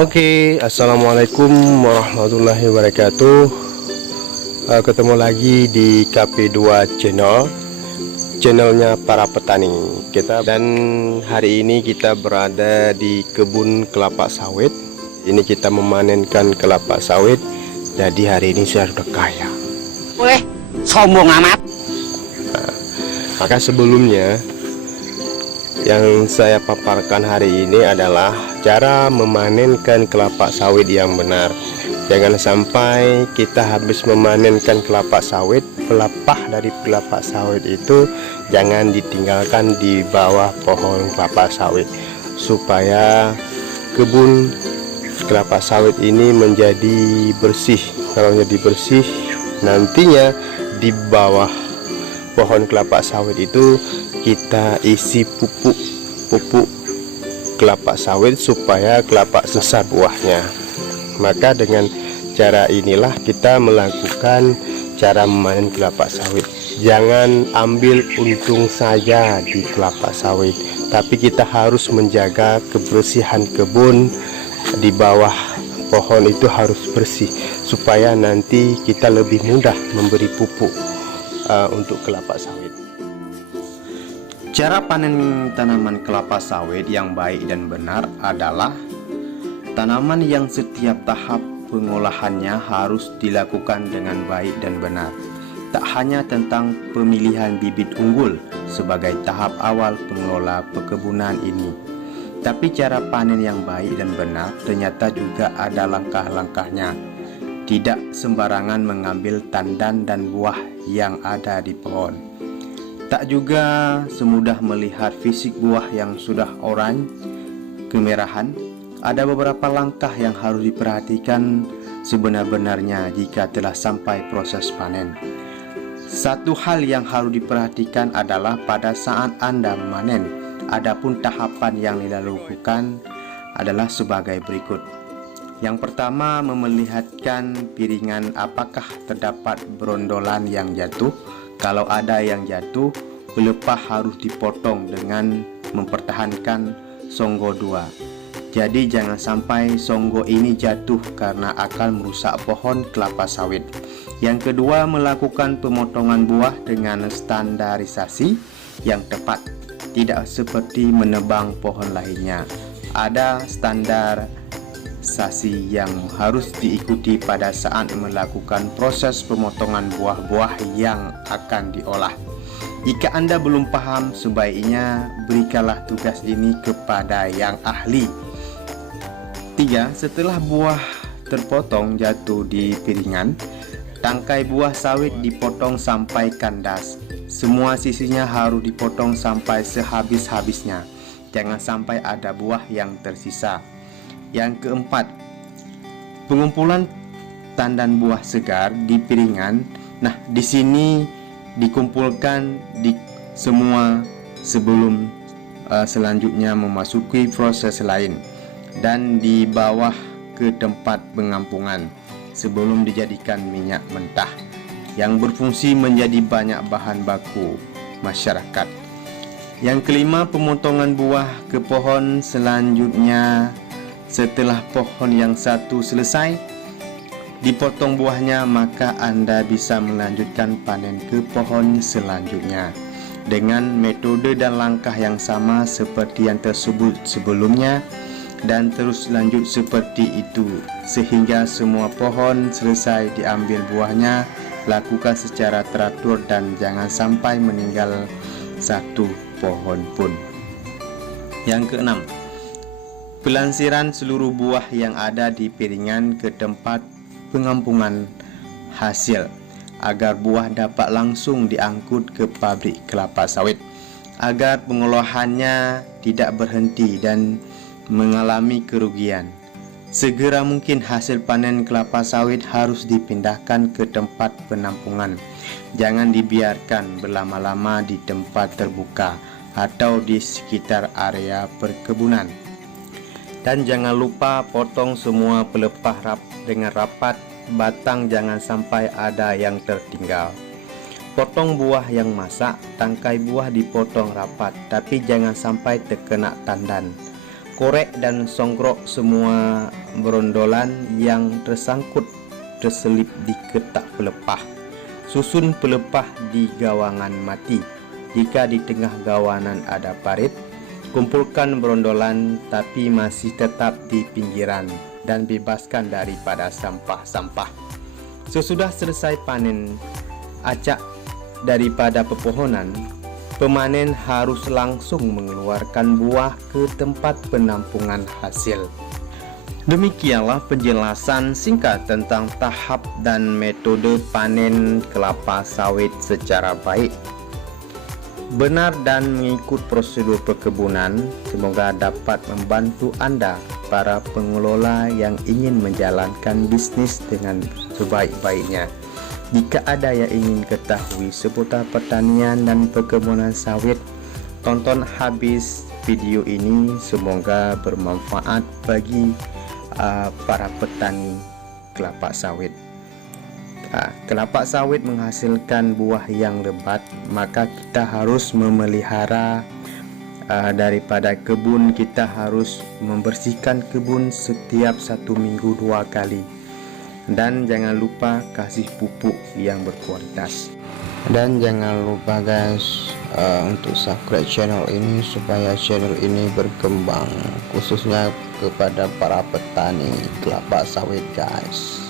Oke, assalamualaikum warahmatullahi wabarakatuh. Ketemu lagi di KP2 channelnya para petani kita. Dan hari ini kita berada di kebun kelapa sawit. Ini kita memanenkan kelapa sawit. Jadi hari ini saya sudah kaya. Boleh sombong amat. Maka sebelumnya yang saya paparkan hari ini adalah cara memanenkan kelapa sawit yang benar. Jangan sampai kita habis memanenkan kelapa sawit, pelepah dari kelapa sawit itu jangan ditinggalkan di bawah pohon kelapa sawit, supaya kebun kelapa sawit ini menjadi bersih. Kalau jadi bersih, nantinya di bawah pohon kelapa sawit itu kita isi pupuk kelapa sawit supaya kelapa besar buahnya. Maka dengan cara inilah kita melakukan cara memanen kelapa sawit. Jangan ambil untung saja di kelapa sawit, tapi kita harus menjaga kebersihan kebun. Di bawah pohon itu harus bersih supaya nanti kita lebih mudah memberi pupuk untuk kelapa sawit. Cara panen tanaman kelapa sawit yang baik dan benar adalah tanaman yang setiap tahap pengolahannya harus dilakukan dengan baik dan benar. Tak hanya tentang pemilihan bibit unggul sebagai tahap awal pengelola perkebunan ini, tapi cara panen yang baik dan benar ternyata juga ada langkah-langkahnya. Tidak sembarangan mengambil tandan dan buah yang ada di pohon. Tak juga semudah melihat fisik buah yang sudah oranye, kemerahan. Ada beberapa langkah yang harus diperhatikan sebenar-benarnya jika telah sampai proses panen. Satu hal yang harus diperhatikan adalah pada saat Anda memanen. Adapun tahapan yang dilakukan adalah sebagai berikut. Yang pertama, memelihatkan piringan apakah terdapat berondolan yang jatuh. Kalau ada yang jatuh, pelepah harus dipotong dengan mempertahankan songgo 2. Jadi jangan sampai songgo ini jatuh karena akan merusak pohon kelapa sawit. Yang kedua, melakukan pemotongan buah dengan standarisasi yang tepat, tidak seperti menebang pohon lainnya. Ada standarisasi yang harus diikuti pada saat melakukan proses pemotongan buah-buah yang akan diolah. Jika Anda belum paham, sebaiknya berikanlah tugas ini kepada yang ahli. 3. Setelah buah terpotong jatuh di piringan, tangkai buah sawit dipotong sampai kandas. Semua sisinya harus dipotong sampai sehabis-habisnya. Jangan sampai ada buah yang tersisa. Yang keempat, pengumpulan tandan buah segar di piringan. Nah, di sini dikumpulkan di semua sebelum selanjutnya memasuki proses lain dan dibawa ke tempat pengampungan sebelum dijadikan minyak mentah yang berfungsi menjadi banyak bahan baku masyarakat. Yang kelima, pemotongan buah ke pohon selanjutnya. Setelah pohon yang satu selesai dipotong buahnya, maka Anda bisa melanjutkan panen ke pohon selanjutnya dengan metode dan langkah yang sama seperti yang tersebut sebelumnya, dan terus lanjut seperti itu sehingga semua pohon selesai diambil buahnya. Lakukan secara teratur dan jangan sampai meninggal satu pohon pun. Yang keenam, pelansiran seluruh buah yang ada di piringan ke tempat pengampungan hasil agar buah dapat langsung diangkut ke pabrik kelapa sawit, agar pengolahannya tidak berhenti dan mengalami kerugian. Segera mungkin hasil panen kelapa sawit harus dipindahkan ke tempat penampungan. Jangan dibiarkan berlama-lama di tempat terbuka atau di sekitar area perkebunan. Dan jangan lupa potong semua pelepah dengan rapat. Batang jangan sampai ada yang tertinggal. Potong buah yang masak, tangkai buah dipotong rapat, tapi jangan sampai terkena tandan. korek dan songkrok semua berondolan yang tersangkut terselip di ketak pelepah. Susun pelepah di gawangan mati. Jika di tengah gawanan ada parit, kumpulkan berondolan tapi masih tetap di pinggiran dan bebaskan daripada sampah-sampah. Sesudah selesai panen acak daripada pepohonan, pemanen harus langsung mengeluarkan buah ke tempat penampungan hasil. Demikianlah penjelasan singkat tentang tahap dan metode panen kelapa sawit secara baik, benar dan mengikut prosedur perkebunan. Semoga dapat membantu Anda, para pengelola yang ingin menjalankan bisnis dengan sebaik-baiknya. Jika ada yang ingin ketahui seputar pertanian dan perkebunan sawit, tonton habis video ini. Semoga bermanfaat bagi para petani kelapa sawit. Kelapa sawit menghasilkan buah yang lebat, maka kita harus memelihara daripada kebun. Kita harus membersihkan kebun setiap 1 minggu 2 kali, dan jangan lupa kasih pupuk yang berkualitas. Dan jangan lupa guys, untuk subscribe channel ini supaya channel ini berkembang, khususnya kepada para petani kelapa sawit guys.